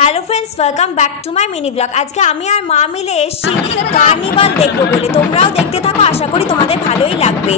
Hello friends, welcome back to my mini blog. आज के आमी और मा मिले एसेছি कार्निवल देखबো বলে। তোমরাও দেখতে থাকো, আশা করি তোমাদের ভালোই লাগবে।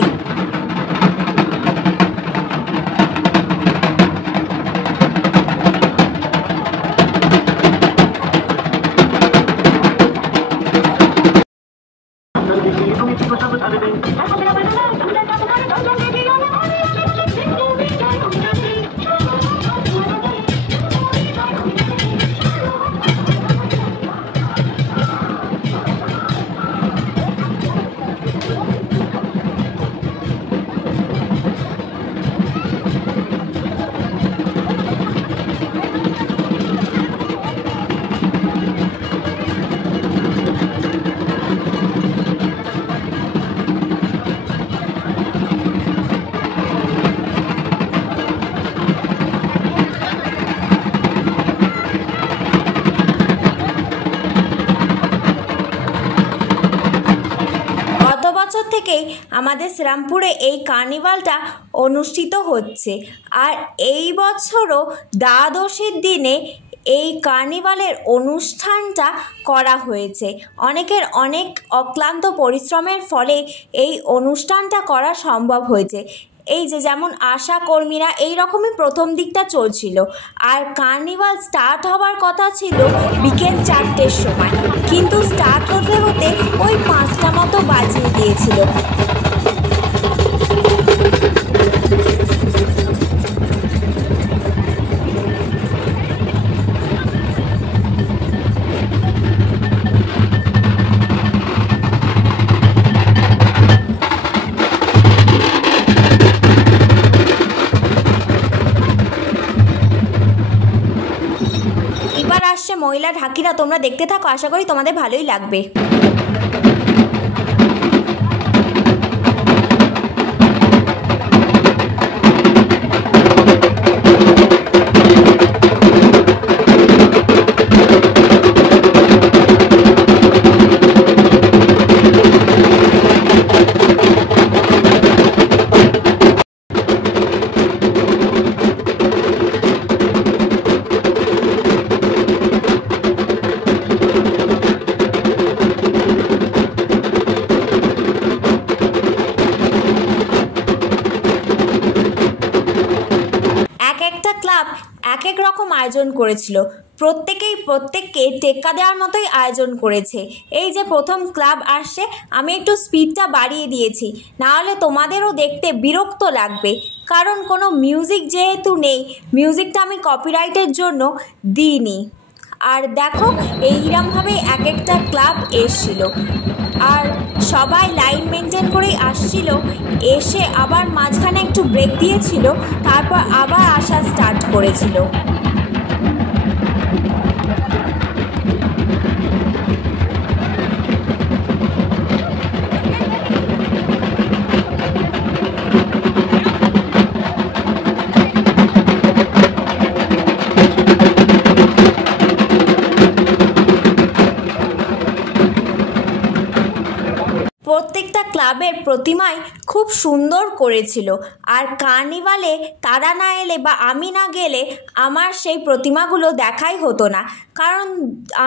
থেকেই আমাদের শ্রীরামপুরে এই কার্নিভালটা অনুষ্ঠিত হচ্ছে। আর এই বছরও দ্বাদশীর দিনে এই কার্নিভালের অনুষ্ঠানটা করা হয়েছে। অনেকের অনেক অক্লান্ত পরিশ্রমের ফলে এই অনুষ্ঠানটা করা সম্ভব হয়েছে। এই যে যেমন আশা কর্মীরা এই রকমই প্রথম দিকটা চলছিল। আর কার্নিভাল স্টার্ট হওয়ার কথা ছিল বিকেল 4টের সময়, কিন্তু স্টার্ট হতে হতে ওই 5টা মতো বাজিয়ে দিয়েছিল। এবার আসছে মহিলা ঢাকিরা, তোমরা দেখতে থাকো, আশা করি তোমাদের ভালোই লাগবে। ক্লাব এক এক রকম আয়োজন করেছিল, প্রত্যেককে টেক্কা দেওয়ার মতোই আয়োজন করেছে। এই যে প্রথম ক্লাব আসছে, আমি একটু স্পিডটা বাড়িয়ে দিয়েছি, নাহলে তোমাদেরও দেখতে বিরক্ত লাগবে, কারণ কোনো মিউজিক যেহেতু নেই, মিউজিকটা আমি কপিরাইটের জন্য দিইনি। আর দেখো এইরকমভাবেই এক একটা ক্লাব এসছিল, আর সবাই লাইন মেনটেন করেই আসছিল। এসে আবার মাঝখানে একটু ব্রেক দিয়েছিল, তারপর আবার আসা স্টার্ট করেছিল। প্রত্যেকটা ক্লাবের প্রতিমাই খুব সুন্দর করেছিল। আর কার্নিভালে তারা না এলে বা আমি না গেলে আমার সেই প্রতিমাগুলো দেখাই হতো না, কারণ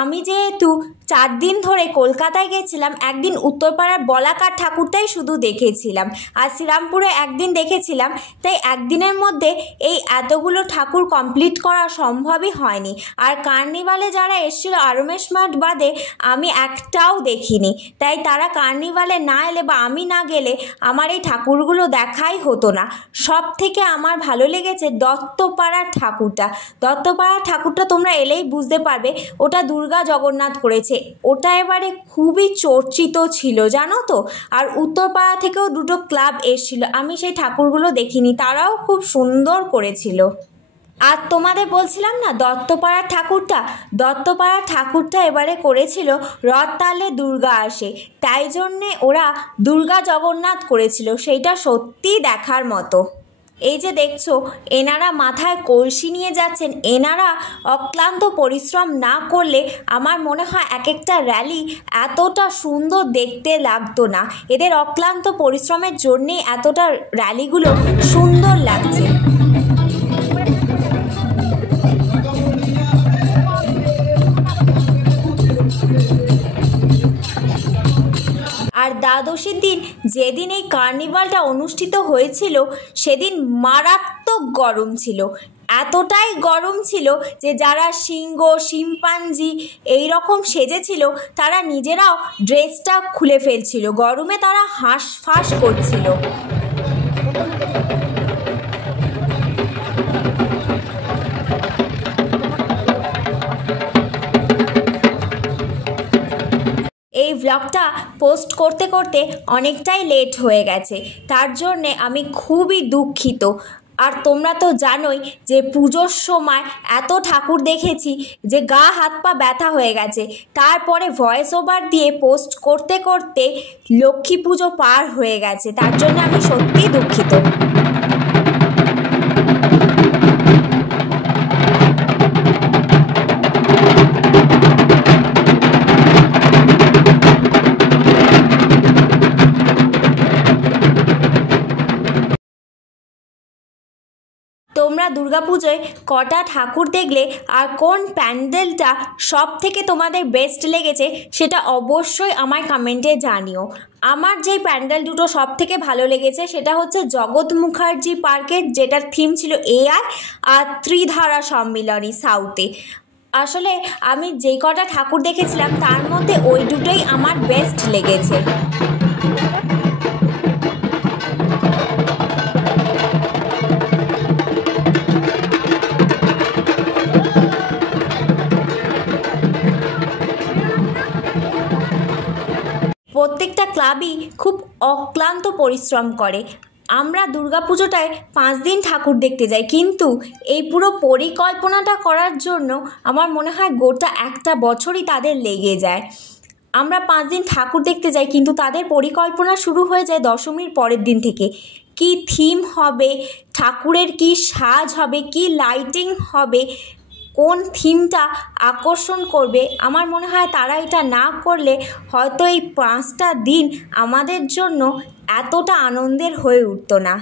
আমি যেহেতু 4 দিন ধরে কলকাতায় গেছিলাম, একদিন উত্তরপাড়ার বলাকার ঠাকুরটাই শুধু দেখেছিলাম, আর শ্রীরামপুরে একদিন দেখেছিলাম। তাই একদিনের মধ্যে এই এতগুলো ঠাকুর কমপ্লিট করা সম্ভবই হয়নি। আর কার্নিভালে যারা এসেছিল আরমেশ মাঠ বাদে আমি একটাও দেখিনি, তাই তারা কার্নিভালে না এলে বা আমি না গেলে আমার এই ঠাকুরগুলো দেখাই হতো না। সব থেকে আমার ভালো লেগেছে দত্তপাড়ার ঠাকুরটা। দত্তপাড়ার ঠাকুরটা তোমরা এলেই বুঝতে পারবে, ওটা দুর্গা জগন্নাথ করেছে। ওটা এবারে খুবই চর্চিত ছিল, জানো তো। আর উত্তরপাড়া থেকেও 2টো ক্লাব এসেছিল, আমি সেই ঠাকুরগুলো দেখিনি, তারাও খুব সুন্দর করেছিল। আর তোমাদের বলছিলাম না দত্তপাড়ার ঠাকুরটা এবারে করেছিল রথতালে দুর্গা আসে, তাই জন্যে ওরা দুর্গা জগন্নাথ করেছিল। সেইটা সত্যিই দেখার মতো। এই যে দেখছো এনারা মাথায় কলসি নিয়ে যাচ্ছেন, এনারা অক্লান্ত পরিশ্রম না করলে আমার মনে হয় এক একটা র্যালি এতটা সুন্দর দেখতে লাগতো না। এদের অক্লান্ত পরিশ্রমের জন্যেই এতটা র্যালিগুলো সুন্দর লাগছে। দ্বাদশীর দিন যেদিন এই কার্নিভালটা অনুষ্ঠিত হয়েছিল সেদিন মারাত্মক গরম ছিল। এতটাই গরম ছিল যে যারা সিংহ, শিম্পাঞ্জি এই রকম সেজেছিল তারা নিজেরাও ড্রেসটা খুলে ফেলছিল, গরমে তারা হাঁসফাঁস করছিল। এই ভ্লগটা পোস্ট করতে করতে অনেকটাই লেট হয়ে গেছে, তার জন্যে আমি খুবই দুঃখিত। আর তোমরা তো জানোই যে পুজোর সময় এত ঠাকুর দেখেছি যে গা হাত পা ব্যথা হয়ে গেছে। তারপরে ভয়েস ওভার দিয়ে পোস্ট করতে করতে লক্ষ্মী পুজো পার হয়ে গেছে, তার জন্য আমি সত্যিই দুঃখিত। তোমরা দুর্গাপুজোয় কটা ঠাকুর দেখলে আর কোন প্যান্ডেলটা সব থেকে তোমাদের বেস্ট লেগেছে সেটা অবশ্যই আমার কমেন্টে জানিও। আমার যেই প্যান্ডেল দুটো সব থেকে ভালো লেগেছে সেটা হচ্ছে জগৎ মুখার্জি পার্কের, যেটার থিম ছিল এআই, আর ত্রিধারা সম্মিলনী সাউথে। আসলে আমি যেই কটা ঠাকুর দেখেছিলাম তার মধ্যে ওই দুটোই আমার বেস্ট লেগেছে। প্রত্যেকটা ক্লাবই খুব অক্লান্ত পরিশ্রম করে। আমরা দুর্গাপুজোটায় 5 দিন ঠাকুর দেখতে যাই, কিন্তু এই পুরো পরিকল্পনাটা করার জন্য আমার মনে হয় গোটা একটা বছরই তাদের লেগে যায়। আমরা 5 দিন ঠাকুর দেখতে যাই, কিন্তু তাদের পরিকল্পনা শুরু হয়ে যায় দশমীর পরের দিন থেকে। কি থিম হবে, ঠাকুরের কি সাজ হবে, কি লাইটিং হবে, কোন থিমটা আকর্ষণ করবে, আমার মনে হয় তারা এটা না করলে হয়তো এই 5টা দিন আমাদের জন্য এতটা আনন্দের হয়ে উঠতো না।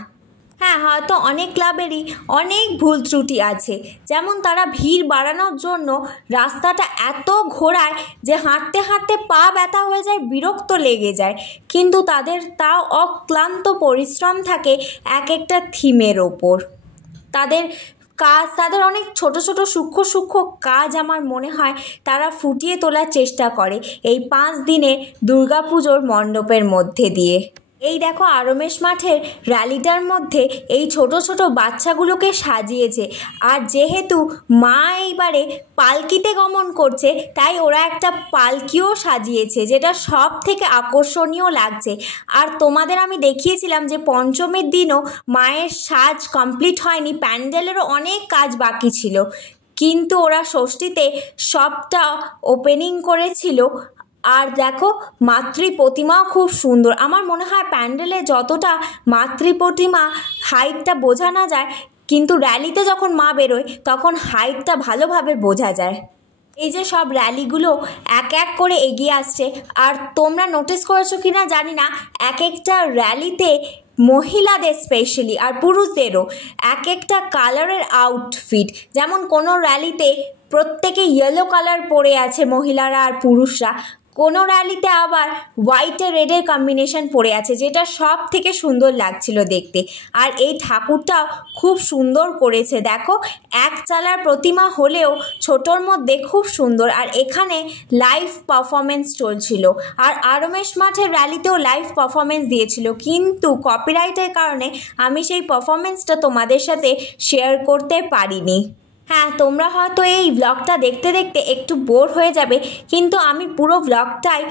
হ্যাঁ, হয়তো অনেক ক্লাবেরই অনেক ভুল ত্রুটি আছে, যেমন তারা ভিড় বাড়ানোর জন্য রাস্তাটা এত ঘোরায় যে হাঁটতে হাঁটতে পা ব্যথা হয়ে যায়, বিরক্ত লেগে যায়, কিন্তু তাদের তাও অক্লান্ত পরিশ্রম থাকে এক একটা থিমের ওপর। তাদের অনেক ছোট ছোট সূক্ষ্ম সূক্ষ্ম কাজ আমার মনে হয় তারা ফুটিয়ে তোলার চেষ্টা করে এই 5 দিনের দুর্গাপুজোর মণ্ডপের মধ্যে দিয়ে। এই দেখো, আরমেশ মাঠের র্যালিটার মধ্যে এই ছোট ছোট বাচ্চাগুলোকে সাজিয়েছে, আর যেহেতু মা এইবারে পালকিতে গমন করছে তাই ওরা একটা পালকিও সাজিয়েছে, যেটা সব থেকে আকর্ষণীয় লাগছে। আর তোমাদের আমি দেখিয়েছিলাম যে পঞ্চমীর দিনও মায়ের সাজ কমপ্লিট হয়নি, প্যান্ডেলেরও অনেক কাজ বাকি ছিল, কিন্তু ওরা ষষ্ঠীতে সবটা ওপেনিং করেছিল। আর দেখো, মাতৃ প্রতিমাও খুব সুন্দর। আমার মনে হয় প্যান্ডেলে যতটা মাতৃ প্রতিমা হাইটটা বোঝা না যায়, কিন্তু র্যালিতে যখন মা বেরোয় তখন হাইটটা ভালোভাবে বোঝা যায়। এই যে সব র্যালিগুলো এক এক করে এগিয়ে আসছে, আর তোমরা নোটিস করেছো কি না জানি না, এক একটা র্যালিতে মহিলাদের স্পেশালি আর পুরুষদেরও এক একটা কালারের আউটফিট। যেমন কোনো র্যালিতে প্রত্যেকে ইয়েলো কালার পরে আছে মহিলারা আর পুরুষরা, কোনো র্যালিতে আবার হোয়াইটে রেডের কম্বিনেশন পড়ে আছে, যেটা সব থেকে সুন্দর লাগছিল দেখতে। আর এই ঠাকুরটাও খুব সুন্দর করেছে, দেখো এক চালার প্রতিমা হলেও ছোটোর মধ্যে খুব সুন্দর। আর এখানে লাইভ পারফরমেন্স চলছিল, আর আরমেশ মাঠের র্যালিতেও লাইভ পারফরমেন্স দিয়েছিল, কিন্তু কপিরাইটের কারণে আমি সেই পারফরমেন্সটা তোমাদের সাথে শেয়ার করতে পারিনি। হ্যাঁ, তোমরা হয়তো এই ব্লগটা দেখতে দেখতে একটু বোর হয়ে যাবে, কিন্তু আমি পুরো ব্লগটাই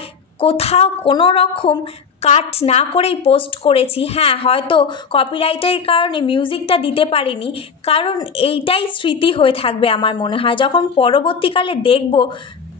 কোথাও কোনো রকম কাট না করেই পোস্ট করেছি। হ্যাঁ, হয়তো কপিরাইটের কারণে মিউজিকটা দিতে পারিনি, কারণ এইটাই স্মৃতি হয়ে থাকবে আমার মনে হয়। যখন পরবর্তীকালে দেখব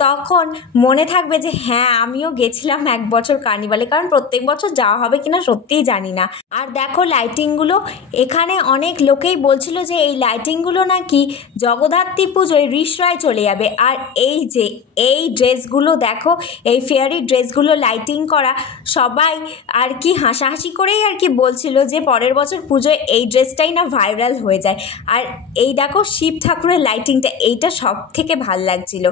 তখন মনে থাকবে যে হ্যাঁ, আমিও গেছিলাম এক বছর কার্নিভালে, কারণ প্রত্যেক বছর যাওয়া হবে কিনা সত্যিই জানি না। আর দেখো লাইটিংগুলো, এখানে অনেক লোকেই বলছিল যে এই লাইটিংগুলো নাকি জগদ্ধাত্রী পুজোয় রিসরায় চলে যাবে। আর এই যে এই ড্রেসগুলো দেখো, এই ফেয়ারি ড্রেসগুলো লাইটিং করা, সবাই আর কি হাসাহাসি করেই আর কি বলছিল যে পরের বছর পুজোয় এই ড্রেসটাই না ভাইরাল হয়ে যায়। আর এই দেখো শিব ঠাকুরের লাইটিংটা, এইটা সব থেকে ভাল লাগছিল।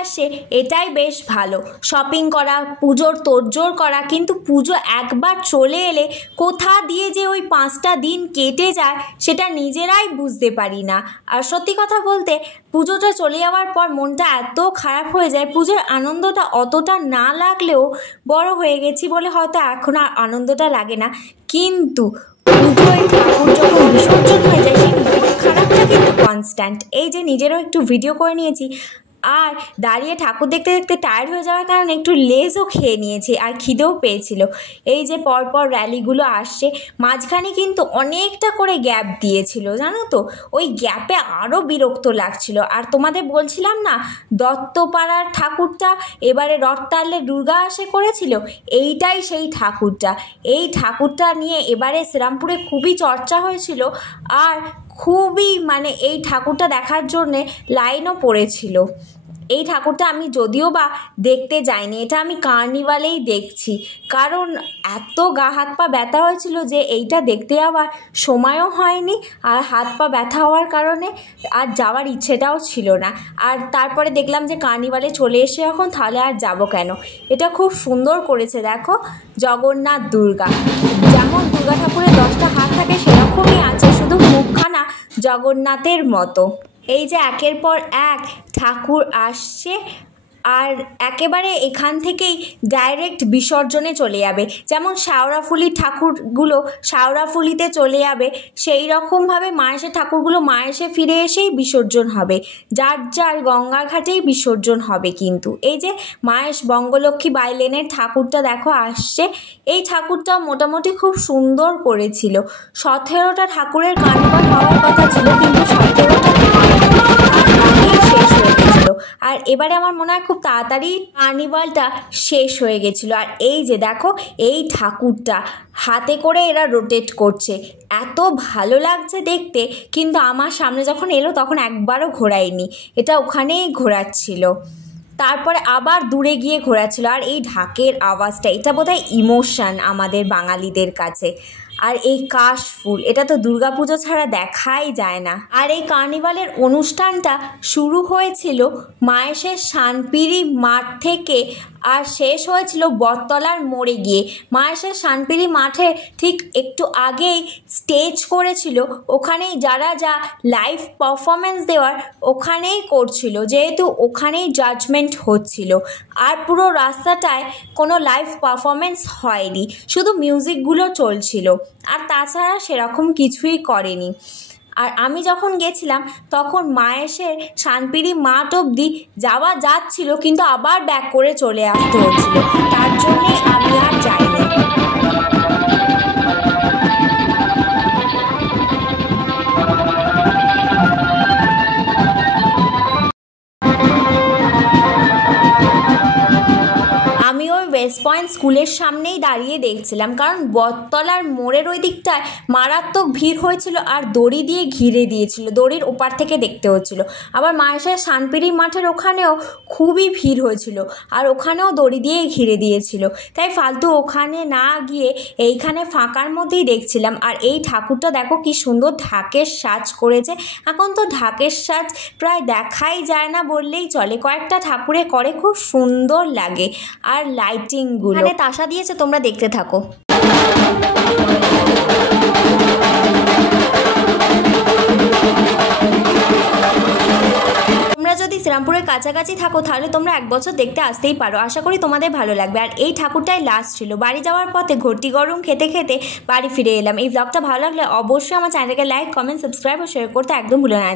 আসছে এটাই বেশ ভালো, শপিং করা, পুজোর তোড়জোড় করা, কিন্তু পুজো একবার চলে এলে কোথা দিয়ে যে ওই 5টা দিন কেটে যায় সেটা নিজেরাই বুঝতে পারি না। আর সত্যি কথা বলতে পুজোটা চলে যাওয়ার পর মনটা এত খারাপ হয়ে যায়, পুজোর আনন্দটা অতটা না লাগলেও বড় হয়ে গেছি বলে হয়তো এখন আর আনন্দটা লাগে না, কিন্তু পুজোয় ঠাকুর যখন বিসর্জন হয়ে যায় সেই মন খারাপটা কিন্তু কনস্ট্যান্ট। এই যে নিজেরও একটু ভিডিও করে নিয়েছি, আর দাঁড়িয়ে ঠাকুর দেখতে দেখতে টায়ার্ড হয়ে যাওয়ার কারণে একটু লেজও খেয়ে নিয়েছি, আর খিদেও পেয়েছিল। এই যে পরপর র্যালিগুলো আসছে, মাঝখানে কিন্তু অনেকটা করে গ্যাপ দিয়েছিল জানো তো, ওই গ্যাপে আরও বিরক্ত লাগছিল। আর তোমাদের বলছিলাম না দত্তপাড়ার ঠাকুরটা এবারে রথতালে দুর্গা আসে করেছিল, এইটাই সেই ঠাকুরটা। এই ঠাকুরটা নিয়ে এবারে শ্রীরামপুরে খুবই চর্চা হয়েছিল, আর খুবই মানে এই ঠাকুরটা দেখার জন্যে লাইনও পড়েছিল। এই ঠাকুরটা আমি যদিও বা দেখতে যাইনি, এটা আমি কার্নিভালেই দেখছি, কারণ এত গা হাত পা ব্যথা হয়েছিল যে এইটা দেখতে যাওয়ার সময়ও হয়নি, আর হাত পা ব্যথা হওয়ার কারণে আর যাওয়ার ইচ্ছেটাও ছিল না। আর তারপরে দেখলাম যে কার্নিভালে চলে এসে এখন তাহলে আর যাব কেন। এটা খুব সুন্দর করেছে, দেখো জগন্নাথ দুর্গা, যেমন দুর্গা ঠাকুরের 10টা হাত থাকে সেরকমই আছে, শুধু মুখখানা জগন্নাথের মতো। এই যে একের পর এক ঠাকুর আসছে, আর একেবারে এখান থেকেই ডাইরেক্ট বিসর্জনে চলে যাবে, যেমন শেওড়াফুলি ঠাকুরগুলো শেওড়াফুলিতে চলে যাবে, সেই রকমভাবে মায়েশের ঠাকুরগুলো মায়েশে ফিরে এসেই বিসর্জন হবে, যার যার গঙ্গার ঘাটেই বিসর্জন হবে। কিন্তু এই যে মায়েশ বঙ্গলক্ষ্মী বাইলেনের ঠাকুরটা দেখো আসছে, এই ঠাকুরটাও মোটামুটি খুব সুন্দর করেছিল। 17টা ঠাকুরের কার্নিভাল হওয়ার কথা ছিল, কিন্তু 17টা শেষ হয়ে গেছিল, আর এবারে আমার মনে হয় খুব তাড়াতাড়ি কার্নিভালটা শেষ হয়ে গেছিলো। আর এই যে দেখো এই ঠাকুরটা হাতে করে এরা রোটেট করছে, এত ভালো লাগছে দেখতে, কিন্তু আমার সামনে যখন এলো তখন একবারও ঘোরায়নি, এটা ওখানেই ঘোরাচ্ছিল, তারপরে আবার দূরে গিয়ে ঘোরাচ্ছিল। আর এই ঢাকের আওয়াজটা, এটা বোধহয় ইমোশন আমাদের বাঙালিদের কাছে। আর এই কাশফুল, এটা তো দুর্গাপুজো ছাড়া দেখাই যায় না। আর এই কার্নিভালের অনুষ্ঠানটা শুরু হয়েছিল মায়েশের শানপিড়ি মাঠ থেকে, আর শেষ হয়েছিল বটতলার মোড়ে গিয়ে। মায়েশের শানপিড়ি মাঠে ঠিক একটু আগেই স্টেজ করেছিল, ওখানেই যারা যা লাইভ পারফরমেন্স দেওয়ার ওখানেই করছিল, যেহেতু ওখানেই জাজমেন্ট হচ্ছিল। আর পুরো রাস্তাটায় কোনো লাইভ পারফরমেন্স হয়নি, শুধু মিউজিকগুলো চলছিল, আর তাছাড়া সেরকম কিছুই করেনি। আর আমি যখন গেছিলাম তখন মায়েশের শানপিড়ি মাঠ অবধি যাওয়া যাচ্ছিল, কিন্তু আবার ব্যাক করে চলে আসতে হচ্ছিল, তার জন্যে আমি আর যাইনি। আমি ওই ওয়েস্ট পয়েন্ট স্কুলের সামনেই দাঁড়িয়ে দেখছিলাম, কারণ বটতলার মোড়ের ওই দিকটায় মারাত্মক ভিড় হয়েছিল, আর দড়ি দিয়ে ঘিরে দিয়েছিল, দড়ির ওপার থেকে দেখতে হচ্ছিল। আবার মায়েশের শানপিড়ি মাঠের ওখানেও খুবই ভিড় হয়েছিল, আর ওখানেও দড়ি দিয়ে ঘিরে দিয়েছিল, তাই ফালতু ওখানে না গিয়ে এইখানে ফাঁকার মধ্যেই দেখছিলাম। আর এই ঠাকুরটা দেখো কি সুন্দর ঢাকের সাজ করেছে, এখন তো ঢাকের সাজ প্রায় দেখাই যায় না বললেই চলে, কয়েকটা ঠাকুরে করে, খুব সুন্দর লাগে। আর লাইটিংগুলো মানে তাসা দিয়েছে, তোমরা দেখতে থাকো। তোমরা যদি শ্রীরামপুরের কাছাকাছি থাকো তাহলে তোমরা এক বছর দেখতে আসতেই পারো, আশা করি তোমাদের ভালো লাগবে। আর এই ঠাকুরটাই লাস্ট ছিল, বাড়ি যাওয়ার পথে ঘটি গরম খেতে খেতে বাড়ি ফিরে এলাম। এই ব্লগটা ভালো লাগলে অবশ্যই আমার চ্যানেলকে লাইক, কমেন্ট, সাবস্ক্রাইব ও শেয়ার করতে একদম ভুলো না।